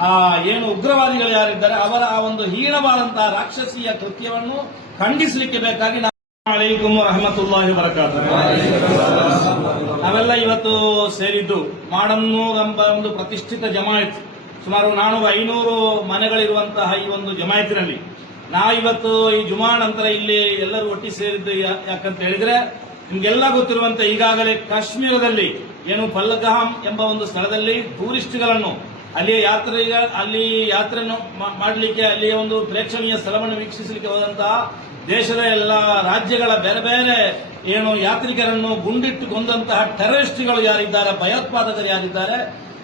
ಆ, ಏನು ಉಗ್ರವಾದಿಗಳು ಯಾರಿದ್ದಾರೆ, ಅವರ ಆ ಒಂದು ಹೀನವಾದಂತಹ ರಾಕ್ಷಸಿಯ ಕೃತ್ಯವನ್ನು ಖಂಡಿಸಲಿಕ್ಕೆ ಬೇಕಾಗಿ ನಾವು ರಹಮತುಲ್ಲಾಹಿ ಬರಕಾತ ನಾವೆಲ್ಲ ಇವತ್ತು ಸೇರಿದ್ದು ಮಾಡನ್ನೂರ್ ಎಂಬ ಒಂದು ಪ್ರತಿಷ್ಠಿತ ಜಮಾಯತ್, ಸುಮಾರು ನಾನೂರು ಐನೂರು ಮನೆಗಳಿರುವಂತಹ ಈ ಒಂದು ಜಮಾಯತಿನಲ್ಲಿ ನಾವಿವತ್ತು ಈ ಜುಮಾ ನಂತರ ಇಲ್ಲಿ ಎಲ್ಲರೂ ಒಟ್ಟಿ ಸೇರಿದ್ದು ಯಾಕಂತ ಹೇಳಿದ್ರೆ, ನಿಮ್ಗೆಲ್ಲ ಗೊತ್ತಿರುವಂತೆ ಈಗಾಗಲೇ ಕಾಶ್ಮೀರದಲ್ಲಿ ಏನು ಪಲ್ಲಗಾಮ್ ಎಂಬ ಒಂದು ಸ್ಥಳದಲ್ಲಿ ಟೂರಿಸ್ಟ್ಗಳನ್ನು ಅಲ್ಲಿಯ ಯಾತ್ರೆ ಅಲ್ಲಿ ಯಾತ್ರೆಯನ್ನು ಮಾಡಲಿಕ್ಕೆ ಅಲ್ಲಿಯ ಒಂದು ಪ್ರೇಕ್ಷಣೀಯ ಸ್ಥಳವನ್ನು ವೀಕ್ಷಿಸಲಿಕ್ಕೆ ಹೋದಂತಹ ದೇಶದ ಎಲ್ಲ ರಾಜ್ಯಗಳ ಬೇರೆ ಬೇರೆ ಏನು ಯಾತ್ರಿಕರನ್ನು ಗುಂಡಿಟ್ಟು ಕೊಂದಂತಹ ಟೆರರಿಸ್ಟ್ಗಳು ಯಾರಿದ್ದಾರೆ, ಭಯೋತ್ಪಾದಕರು ಯಾರಿದ್ದಾರೆ,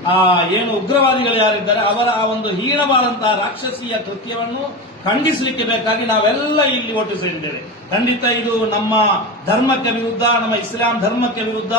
ಆ, ಏನು ಉಗ್ರವಾದಿಗಳು ಯಾರಿದ್ದಾರೆ, ಅವರ ಆ ಒಂದು ಹೀನವಾದಂತಹ ರಾಕ್ಷಸೀಯ ಕೃತ್ಯವನ್ನು ಖಂಡಿಸಲಿಕ್ಕೆ ಬೇಕಾಗಿ ನಾವೆಲ್ಲ ಇಲ್ಲಿ ಒಟ್ಟು ಸೇರಿದ್ದೇವೆ ಖಂಡಿತ ಇದು ನಮ್ಮ ಧರ್ಮಕ್ಕೆ ವಿರುದ್ಧ, ನಮ್ಮ ಇಸ್ಲಾಂ ಧರ್ಮಕ್ಕೆ ವಿರುದ್ಧ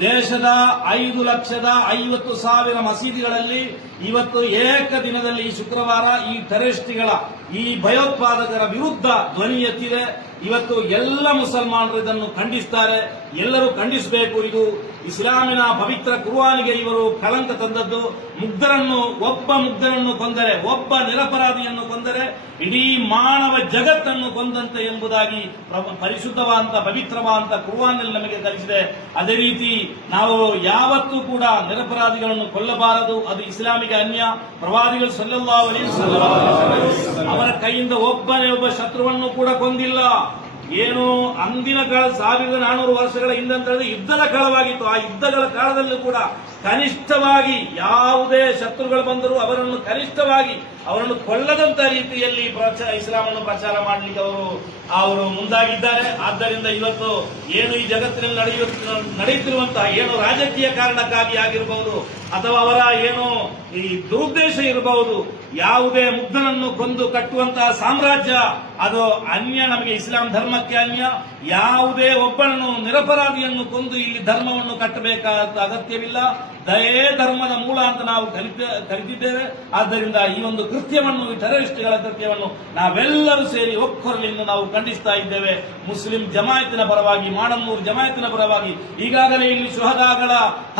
ದೇಶದ ಐದು ಲಕ್ಷದ ಐವತ್ತು ಸಾವಿರ ಮಸೀದಿಗಳಲ್ಲಿ ಇವತ್ತು ಏಕ ದಿನದಲ್ಲಿ ಈ ಶುಕ್ರವಾರ ಈ ಟೆರರಿಸ್ಟ್ಗಳ, ಈ ಭಯೋತ್ಪಾದಕರ ವಿರುದ್ಧ ಧ್ವನಿ ಎತ್ತಿದೆ. ಇವತ್ತು ಎಲ್ಲ ಮುಸಲ್ಮಾನರು ಇದನ್ನು ಖಂಡಿಸ್ತಾರೆ. ಎಲ್ಲರೂ ಖಂಡಿಸಬೇಕು. ಇದು ಇಸ್ಲಾಮಿನ ಪವಿತ್ರ ಕುರ್ವಾನಿಗೆ ಇವರು ಕಳಂಕ ತಂದದ್ದು. ಮುಗ್ಧರನ್ನು, ಒಬ್ಬ ಮುಗ್ಧರನ್ನು ಕೊಂದರೆ, ಒಬ್ಬ ನಿರಪರಾಧಿಯನ್ನು ಕೊಂದರೆ, ಇಡೀ ಮಾನವ ಜಗತ್ತನ್ನು ಕೊಂದಂತೆ ಎಂಬುದಾಗಿ ಪರಿಶುದ್ಧವಾದಂತಹ ಪರಿಶುದ್ಧವಾದಂತ, ಪವಿತ್ರವಾದಂತ ಕುರ್ವಾನಲ್ಲಿ ನಮಗೆ ಕಲಿಸಿದೆ ಅದೇ ರೀತಿ ನಾವು ಯಾವತ್ತೂ ಕೂಡ ನಿರಪರಾಧಿಗಳನ್ನು ಕೊಲ್ಲಬಾರದು. ಅದು ಇಸ್ಲಾಮಿಗೆ ಅನ್ಯ ಪ್ರವಾದಿಗಳು ವಸಲ್ಲಂ ಅವರ ಕೈಯಿಂದ ಒಬ್ಬನೇ ಒಬ್ಬ ಶತ್ರುವನ್ನು ಕೂಡ ಕೊಂದಿಲ್ಲ. ಏನು ಅಂದಿನ ಕಾಲ ಸಾವಿರದ ನಾನೂರು ವರ್ಷಗಳ ಹಿಂದೆ ಅಂತ ಹೇಳಿದ್ರೆ ಯುದ್ಧದ ಕಾಲವಾಗಿತ್ತು. ಆ ಯುದ್ಧಗಳ ಕಾಲದಲ್ಲೂ ಕೂಡ ಕನಿಷ್ಠವಾಗಿ ಯಾವುದೇ ಶತ್ರುಗಳು ಬಂದರೂ ಅವರನ್ನು ಕನಿಷ್ಠವಾಗಿ ಅವರನ್ನು ಕೊಲ್ಲದಂತ ರೀತಿಯಲ್ಲಿ ಇಸ್ಲಾಮನ್ನು ಪ್ರಚಾರ ಮಾಡಲಿಕ್ಕೆ ಅವರು ಅವರು ಮುಂದಾಗಿದ್ದಾರೆ. ಆದ್ದರಿಂದ ಇವತ್ತು ಏನು ಈ ಜಗತ್ತಿನಲ್ಲಿ ನಡೆಯುವ ನಡೆಯುತ್ತಿರುವಂತಹ ಏನು ರಾಜಕೀಯ ಕಾರಣಕ್ಕಾಗಿ ಆಗಿರಬಹುದು ಅಥವಾ ಅವರ ಏನು ಈ ದುರುದ್ದೇಶ ಇರಬಹುದು, ಯಾವುದೇ ಮುಗ್ಧನನ್ನು ಕೊಂದು ಕಟ್ಟುವಂತಹ ಸಾಮ್ರಾಜ್ಯ, ಅದು ಅನ್ಯ, ನಮಗೆ ಇಸ್ಲಾಂ ಧರ್ಮಕ್ಕೆ ಅನ್ಯ. ಯಾವುದೇ ಒಬ್ಬನನ್ನು ನಿರಪರಾಧಿಯನ್ನು ಕೊಂದು ಇಲ್ಲಿ ಧರ್ಮವನ್ನು ಕಟ್ಟಬೇಕಾದ ಅಗತ್ಯವಿಲ್ಲ. ದಯೇ ಧರ್ಮದ ಮೂಲ ಅಂತ ನಾವು ಕಲಿತ- ಕಲಿತಿದ್ದೇವೆ. ಆದ್ದರಿಂದ ಈ ಒಂದು ಕೃತ್ಯವನ್ನು, ಈ ಟೆರರಿಸ್ಟ್ಗಳ ಕೃತ್ಯವನ್ನು ನಾವೆಲ್ಲರೂ ಸೇರಿ ಒಕ್ಕೊರಲಿಂದ ನಾವು ಖಂಡಿಸ್ತಾ ಇದ್ದೇವೆ. ಮುಸ್ಲಿಂ ಜಮಾಯತಿನ ಪರವಾಗಿ, ಮಾಡನ್ನೂರು ಜಮಾಯತಿನ ಪರವಾಗಿ, ಈಗಾಗಲೇ ಇಲ್ಲಿ ಸುಹದಾಗಳ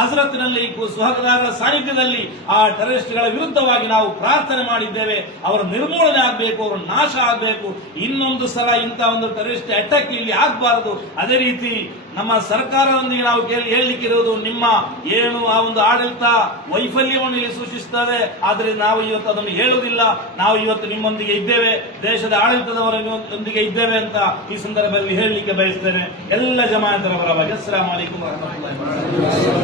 ಹಜರತ್ನಲ್ಲಿ, ಸುಹದಾಗಳ ಸಾನ್ನಿಧ್ಯದಲ್ಲಿ ಆ ಟೆರರಿಸ್ಟ್ಗಳ ವಿರುದ್ಧವಾಗಿ ನಾವು ಪ್ರಾರ್ಥನೆ ಮಾಡಿದ್ದೇವೆ. ಅವರ ನಿರ್ಮೂಲನೆ ಆಗಬೇಕು, ಅವರ ನಾಶ ಆಗಬೇಕು. ಇನ್ನೊಂದು ಸಲ ಇಂಥ ಒಂದು ಟೆರರಿಸ್ಟ್ ಅಟ್ಯಾಕ್ ಇಲ್ಲಿ ಆಗಬಾರದು. ಅದೇ ರೀತಿ ನಮ್ಮ ಸರ್ಕಾರದೊಂದಿಗೆ ನಾವು ಕೇಳಿ, ಹೇಳಲಿಕ್ಕಿರುವುದು ನಿಮ್ಮ ಏನು ಒಂದು ಆಡಳಿತ ವೈಫಲ್ಯವನ್ನು ಇಲ್ಲಿ ಸೂಚಿಸುತ್ತವೆ ಆದರೆ ನಾವು ಇವತ್ತು ಅದನ್ನು ಹೇಳುವುದಿಲ್ಲ. ನಾವು ಇವತ್ತು ನಿಮ್ಮೊಂದಿಗೆ ಇದ್ದೇವೆ. ದೇಶದ ಆಡಳಿತದವರೊಂದಿಗೆ ಇದ್ದೇವೆ ಅಂತ ಈ ಸಂದರ್ಭದಲ್ಲಿ ಹೇಳಲಿಕ್ಕೆ ಬಯಸ್ತೇನೆ. ಎಲ್ಲ ಜಮಾಯತರ ಪರವಾಗಿ ವಲೈಕುಂ ವರಹಮತುಲ್ಲಾಹಿ.